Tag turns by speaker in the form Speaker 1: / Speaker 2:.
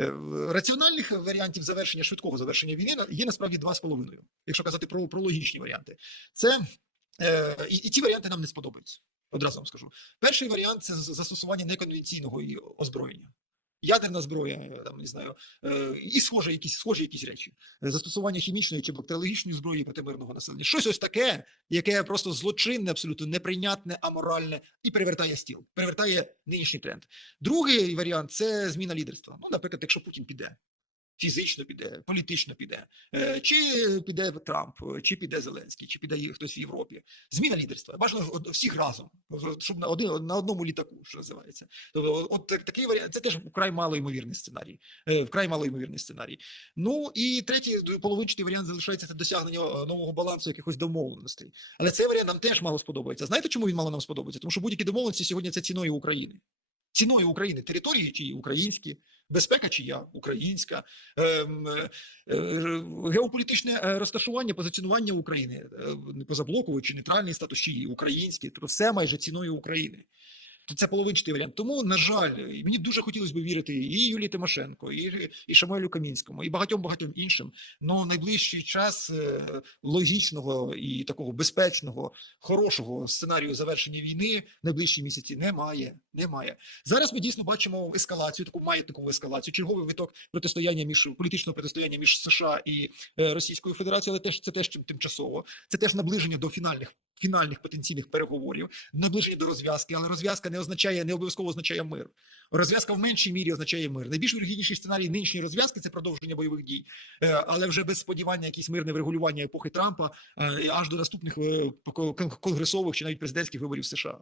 Speaker 1: Е, Раціональних варіантів завершення швидкого завершення війни є насправді два з половиною, якщо казати про, про логічні варіанти. Це е, і, і ті варіанти нам не сподобаються. Одразу вам скажу. Перший варіант це застосування неконвенційного озброєння. Ядерна зброя, е, там не знаю, е, і схожі якісь схожі якісь речі. Е, Застосування хімічної чи бактеріологічної зброї проти мирного населення. Щось ось таке, яке просто злочинне, абсолютно неприйнятне, аморальне і перевертає стіл, перевертає нинішній тренд. Другий варіант це зміна лідерства. Ну, наприклад, якщо Путін піде. Фізично піде, політично піде, Е, чи піде Трамп, чи піде Зеленський, чи піде хтось в Європі. Зміна лідерства. Бажано всіх разом, щоб на один на одному літаку, що називається. Тобто, от такий варіант це теж вкрай малоймовірний сценарій. Е, Вкрай малоймовірний сценарій. Ну і третій половинчатий варіант залишається це досягнення е, нового балансу якихось домовленостей. Але цей варіант нам теж мало сподобається. Знаєте, чому він мало нам сподобається? Тому що будь-які домовленості сьогодні це ціною України. Ціною України території чиї українські, безпека чия українська, ем, е, е, геополітичне е, розташування, позиціонування України, е, позаблоковий чи нейтральний статус чиї український, тобто все майже ціною України. То це половинчатий варіант. Тому, на жаль, мені дуже хотілося б вірити і Юлії Тимошенко, і, і Шамуелю Камінському, і багатьом багатьом іншим. Ну найближчий час е, логічного і такого безпечного, хорошого сценарію завершення війни найближчі місяці немає. Немає. Зараз ми дійсно бачимо ескалацію, таку маятникову ескалацію, черговий виток протистояння між політичного протистояння між США і е, Російською Федерацією, але теж це теж тимчасово. Це теж наближення до фінальних фінальних потенційних переговорів, наближені до розв'язки, але розв'язка не означає, не обов'язково означає мир. Розв'язка в меншій мірі означає мир. Найбільш вірогідніший сценарій нинішньої розв'язки це продовження бойових дій, е, але вже без сподівання якісь мирне врегулювання епохи Трампа е, аж до наступних е, конгресових чи навіть президентських виборів США.